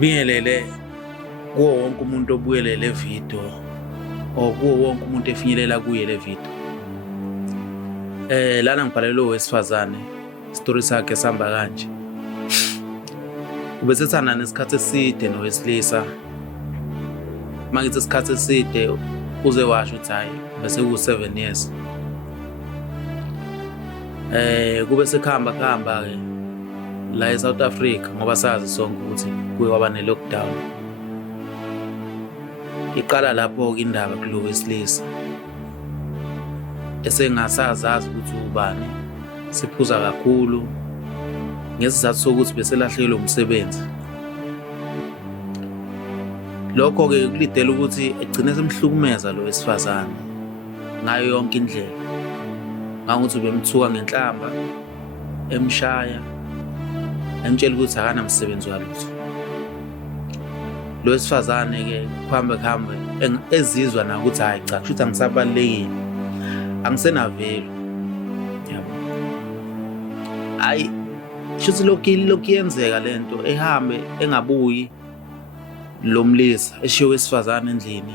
Bingelele kuwo wonke umuntu obukele le video or kuwo wonke umuntu efinyelela kuye le video. Lana ngibhalelwe owesifazane, isitori sakhe sihamba kanje. Ubesethanda nesikhathi eside nowesilisa. Mangithi isikhathi eside uze washo ukuthi hayi bese ku7 years. Kube sekuhamba ke la eSouth Africa ngoba sazi sonke ukuthi kuye kwaba ne-lockdown. Iqala lapho ke indaba kulo wesilisa esengasazazi ukuthi ubani, siphuza kakhulu ngesizathu sokuthi beselahlekelwe umsebenzi. Lokho ke kulidela ukuthi egcine semhlukumeza lo wesifazane ngayo yonke indlela. Ngakuthi bemthuka ngenhlamba, emshaya, emtshela ukuthi akanamsebenzi walutho. Lo wesifazane ke kuhambe ezizwa na ukuthi hayi cha kushuthi angisabalekile, angisenavelo, yabo. Hayi shuthi lokhu yenzeka lento ehambe engabuyi lo mlisa eshiyo wesifazane endlini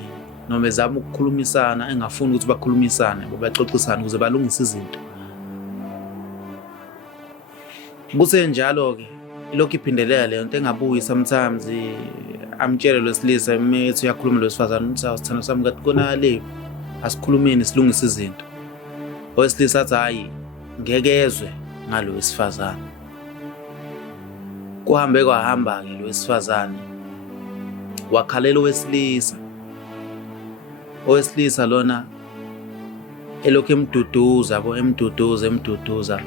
noma ezama ukukhulumisana engafuni ukuthi bakhulumisane baxoxisane ukuze balungise izinto. Kusenjalo ke lokhu iphindelela le nto engabuyi sometimes amtshele lo wesilisa emethi uyakhuluma lo wesifazane ukuthi awusithanda sami kanti konale asikhulumeni silungise izinto. Owesilisa athi hayi ngeke ezwe ngalo wesifazane. Kuhambe kwahamba ke lo wesifazane wakhalela owesilisa. Owesilisa lona elokhu emduduza yabo, emduduza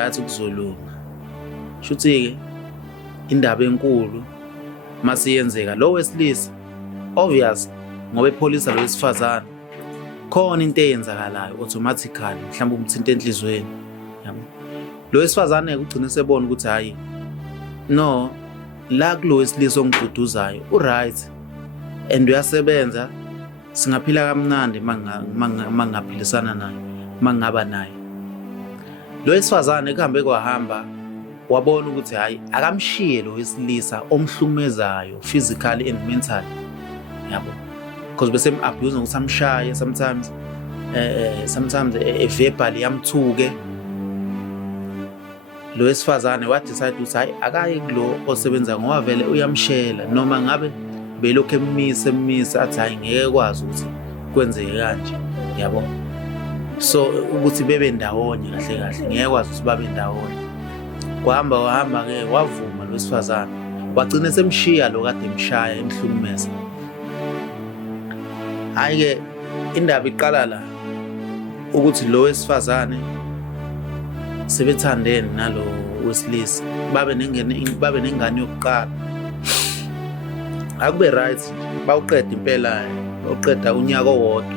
yathi kuzolunga. Shuthi ke indaba enkulu masiyenzeka lo wesilisa obvious ngoba epholisa lo wesifazane khona into eyenzakalayo automatically mhlawumbe umthinta enhlizweni, yabo. Lo wesifazane ugcina sebona ukuthi hayi no la kulo wesilisa ongiduduzayo uright and uyasebenza, singaphila kamnandi mangaphilisana naye, mangaba naye. Lo wesifazane kuhambe kwahamba wabona ukuthi hayi akamshiye lo wesilisa omhlukumezayo physically and mentally, yabo, because bese abuse ukuthi amshaye sometimes verbally yamthuke. Lo wesifazane wadecide ukuthi hayi akaye kulo osebenza ngoba vele uyamshela noma ngabe belokhu emisa athi hayi ngeke kwazi ukuthi kwenzeke kanje, yabo. So ukuthi bebe ndawonye kahle ngeke kwazi ukuthi babe ndawonye. Wahamba ke wavuma lo wesifazane wagcina semshiya lo kade emshaya emhlukumeza. Hayi ke indaba iqala la ukuthi lo wesifazane sebethandene nalo wesilisa, babe nengane yokuqala. Akube right bawuqeda impela, bawuqeda unyaka owodwa.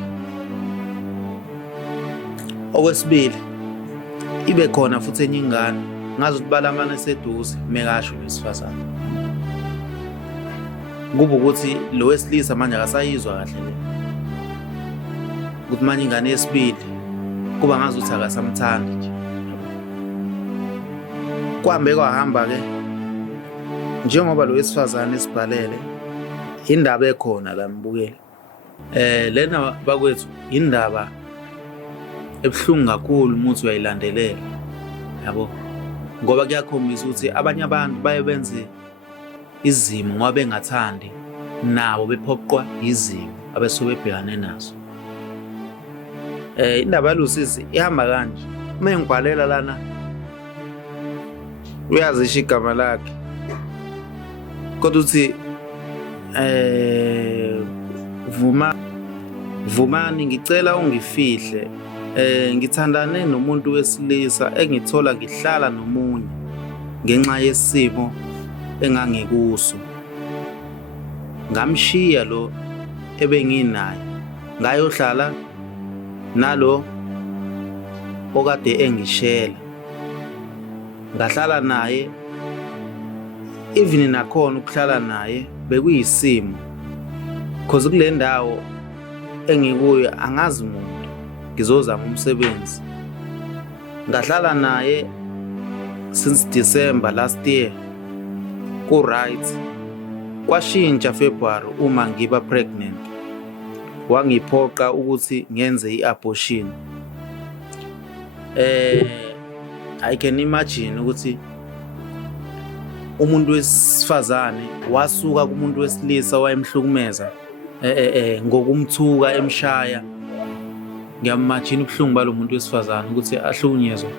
Okwesibili ibe khona futhi enye ingane ngazi ukuthi balamana eseduze mekasho wesifazane. Kube ukuthi lo wesilisa manje akasayizwa kahle le ukuthi manje ingane yesibili kuba ngazi ukuthi akasamthandi nje. Kuhambe kwahamba ke njengoba lo wesifazane esibhalele indaba ekhona la mbukele. Lena bakwethu indaba ebuhlungu kakhulu umuthi uyayilandelela, yabo, ngoba kuyakhombisa ukuthi abanye abantu baye benze izimo ngoba bengathandi nabo bephoqwa izimo abesuke bebhekane nazo. Indaba yalusizi ihamba kanje. Uma ngibhalela lana uyazisho igama lakhe kodwa uthi Vumani ngicela ungifihle, ngithandane nomuntu wesilisa engithola ngihlala nomunye ngenxa yesimo engangikuso. Ngamshiya lo ebenginaye ngayohlala nalo okade engishela. Ngahlala naye even nakhona ukuhlala naye bekuyisimo because kule ndawo engikuyo angazi umuntu, ngizozama umsebenzi. Ngahlala naye since December last year ku-right. Kwashintsha February uma ngiba pregnant. Wangiphoqa ukuthi ngenze i-abortion. I can imagine ukuthi umuntu wesifazane wasuka kumuntu wesilisa wayemhlukumeza ngokumthuka emshaya. Ngiyamagina ubuhlungu balo muntu wesifazane ukuthi ahlukunyezwe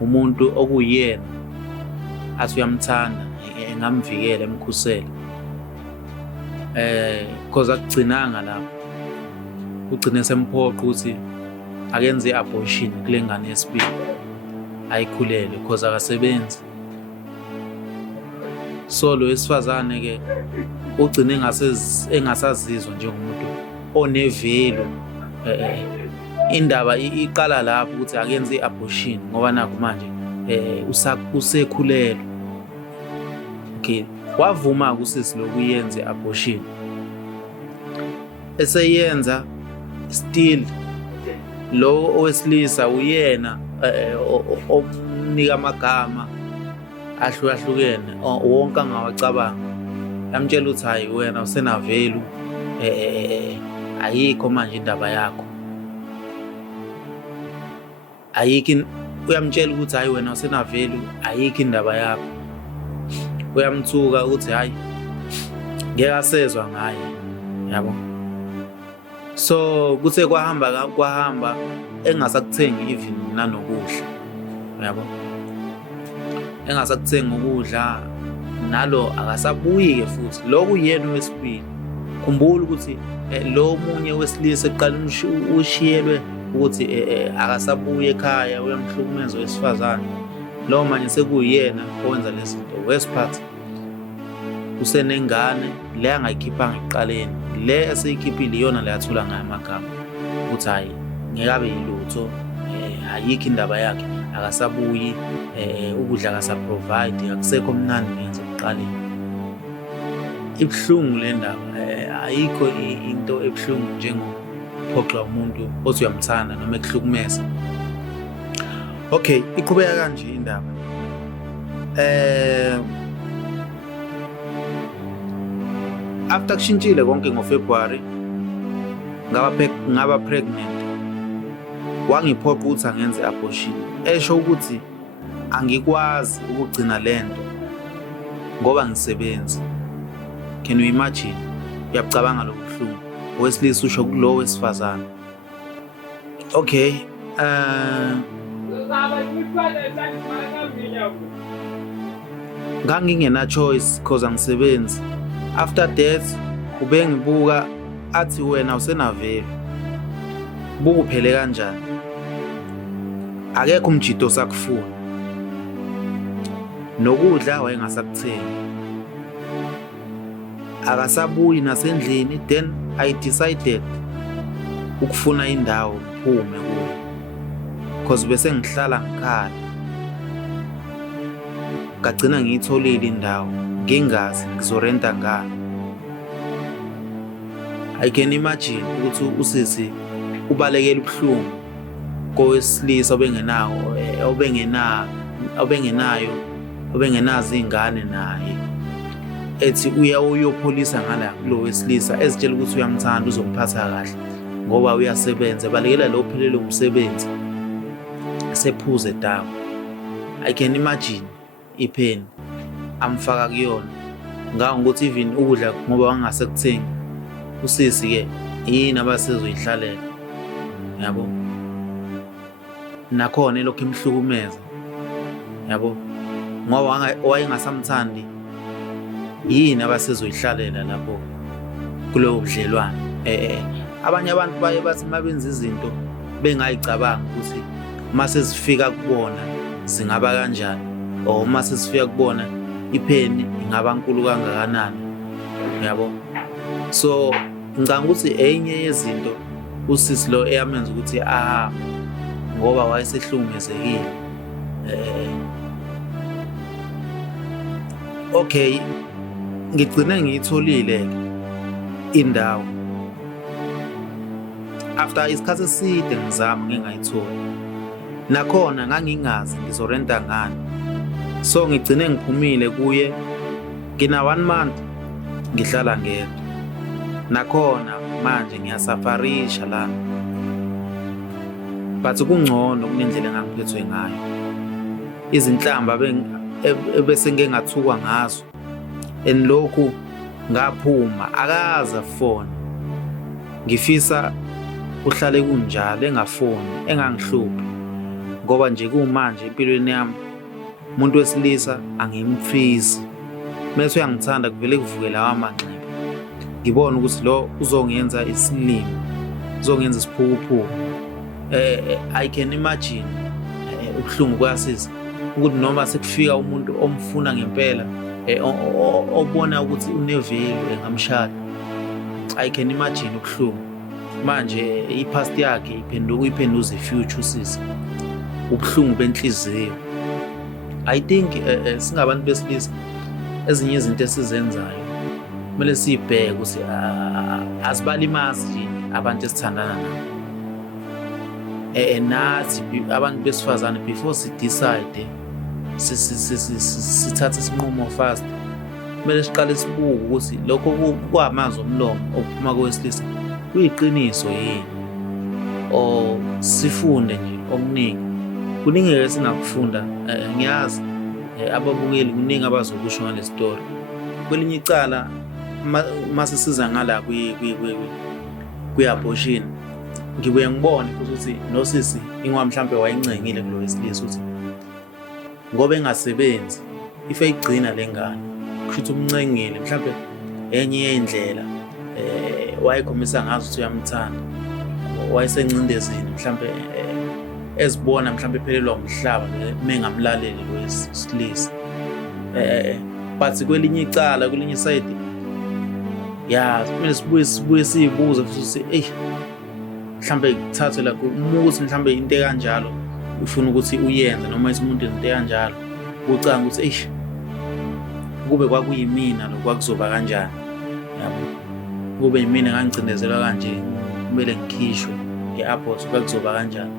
umuntu okuyena athi uyamthanda, engamvikela emkhusela. Because akugcinanga lapho, ugcine semphoqa ukuthi akenze i-abortion kule ngane yesibili ayikhulele because akasebenzi. So lo wesifazane ke ugcine engasazizwa njengomuntu onevelu. Indaba iqala lapho ukuthi akenze i-abortion ngoba nakho manje usekhulelwe. Okay, wavuma kusisi lokuyenza i-abortion. Eseyenza still lo owesilisa uyena omnika amagama ahlukahlukene wonke angawacabanga. Yamtshela ukuthi hayi wena usenavelu, ayikho manje indaba yakho. Ayikho, uyamtshela ukuthi hayi wena usenavelu, ayikho indaba yakho. Uyamthuka ukuthi hayi ngeke asezwa ngaye, yabo. So kuthe kwahamba engasakuthengi even nanokudla, yabo. Engasakuthengi ukudla nalo akasabuyi-ke futhi. Lo kuyena wesibili. Khumbula ukuthi lo munye wesilisa eqala ushiyelwe ukuthi akasabuye ekhaya, uyamhlukumeza wesifazane. Lo manje sekuyena owenza lezi zinto. Wesiphathi usenengane le angayikhiphanga ekuqaleni, le eseyikhiphile iyona le yathula ngayo amagama ukuthi hayi ngeke abe yilutho, ayikho indaba yakhe, akasabuyi, ukudla akasaprovide, akusekho mnandi ngenza ekuqaleni. Ibuhlungu le ndaba, ayikho into ebuhlungu njengophoqa umuntu othi uyamthanda noma ekuhlukumeza. Okay, iqhubeka kanje indaba. After kushintshile konke ngoFebruary ngaba pregnant. Wangiphoqa ukuthi angenze i-abortion. Esho ukuthi angikwazi ukugcina lento ngoba ngisebenza. Can you imagine? Uyacabanga lo buhlungu. Owesilisa usho kulo wesifazane. Okay, ngangingena choice because angisebenzi. After that ube ngibuka athi wena usenavelu, buku phele kanjani, akekho umjito sakufuna, nokudla wayengasakuthengi, akasabuyi nasendlini. Then I decided ukufuna indawo ngiphume kuyo because bese ngihlala ngikhaya. Ngagcina ngiyitholile indawo ngingazi ngizorenta ngani. I can imagine ukuthi usisi ubalekela ubuhlungu kowesilisa obengenazo izingane naye, ethi uyopholisa ngala kulo wesilisa ezitshela ukuthi uyamthanda, uzomphatha kahle ngoba uyasebenza. Ebalekela lo phelele umsebenzi sephuze dawo. I can imagine ipain amfaka kuyona, ngawo ukuthi even ukudla ngoba wangasekuthengi. Usisi ke yini abasezoyihlalela, yabo, nakhona lokho imhlukumeza, yabo, ngoba wayengasamthandi. Yini abasezoyihlalela lapho kulowo budlelwane. Abanye abantu baye bathi mabenza izinto bengayicabanga ukuthi mase sifika kubona zingaba kanjani, or mase sifika kubona ipheni ingaba nkulu kangakanani, yabo. So ngicanga ukuthi enye yezinto usisi lo eyamenza ukuthi ngoba wayesehlukumezekile. Okay, ngigcine ngiyitholile indawo after isikhathi eside ngizama ngingayitholi. Nakhona ngangingazi ngizorenta ngani. So ngigcine ngiphumile kuye ngina 1 month ngihlala ngedwa, nakhona manje ngiyasafarisha lana, but kungcono kunendlela engangiphethwe ngayo. Izinhlamba ebese ngeke ngathukwa ngazo, and lokhu ngaphuma akaza fona. Ngifisa uhlale kunjalo, engafoni, engangihluphi, ngoba nje kumanje empilweni yami umuntu wesilisa angimfisi. Mase uyangithanda kuvele kuvuke lawa amanxeba, ngibona ukuthi lo uzongenza isilimo, uzongenza isiphukuphuku. I can imagine ubuhlungu kuyasiza ukuthi noma sekufika umuntu omfuna ngempela, obona ukuthi unevelu engamshada. I can imagine ubuhlungu. Manje ipast yakhe iphenduza ifuture usisi, ubuhlungu benhliziyo. I think singabantu besilisa ezinye izinto esizenzayo kumele sibheke ukuthi asibalimazi yini abantu esithandana nabo. Nathi abantu besifazane before si decide sithathe isinqumo fast, kumele siqale sibuke ukuthi lokho kwamazwi omlomo okuphuma kowesilisa kuyiqiniso yini, or sifunde nje okuningi. Kuningi singakufunda. Ngiyazi ababukeli kuningi abazokusho ngale story. Kwelinye icala mase siza ngala kwi-abortion, ngibuye ngibone ukuthi nosisi ingoba mhlambe wayencengile kulo wesilisa ukuthi ngoba engasebenzi if eyigcina lengane kushuthi umncengile mhlambe enye yendlela wayekhomisa ngazo ukuthi uyamthanda, wayesencindezini mhlambe ezibona mhlambe ephelelwa umhlaba mengamlaleli lo wesilisa. But kwelinye icala, kwelinye side, kumele sibuye siyibuze futhi ukuthi mhlambe kuthathwe la ukuthi mhlambe into ekanjalo ufuna ukuthi uyenze, noma umuntu into ekanjalo ucanga ukuthi kube kwakuyimina lokwakuzoba kanjani, yabo, kube yimina ngangcindezelwa kanje, kumele ngikhishwe nge-abort, kwakuzoba kanjani.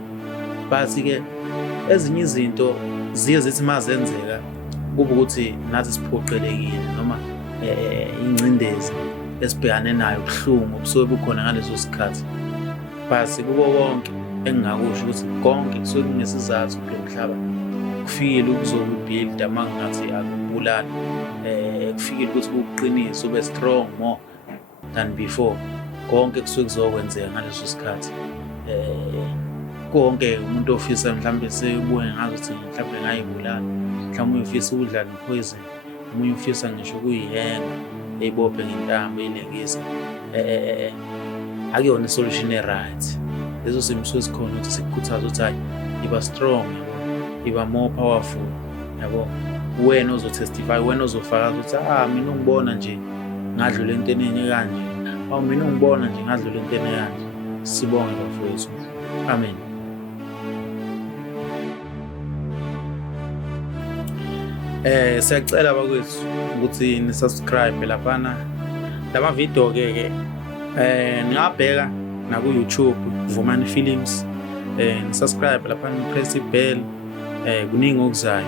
But-ke ezinye izinto ziye zithi mazenzeka kube ukuthi nathi siphoqelekile, noma ingcindezi esibhekane nayo, ubuhlungu obusuke bukhona ngaleso sikhathi. But kubo konke engingakusho ukuthi konke kusuke kunesizathu kulo mhlaba. Kufikile ukuzobuild amangathi akubulala, kufikile ukuthi kuqinise, ube strong more than before. Konke kusuke kuzokwenzeka ngaleso sikhathi. Konke umuntu ofisa mhlambe sebuye ngazo ukuthi mhlambe ngayibulala, mhlambe uyifisa ukudla nepoison, umunye ufisa ngisho kuyihenga eyibophe ngentambo eyilengisa. Akuyona isolution right. Lezo simso esikhona ukuthi sikukhuthaza ukuthi hayi, iba strong, iba more powerful, yabo. Wena ozotestify, wena ozofakaza ukuthi mina ungibona nje ngadlula entweni enye kanje, mina ungibona nje ngadlula entweni kanje. Sibonge bafowethu. Amen. Siyacela bakwethu ukuthi ni-subscribe laphana lama video ke ningabheka na ku YouTube Vumani Films, ni-subscribe laphana, press ibell, kuningi okuzayo.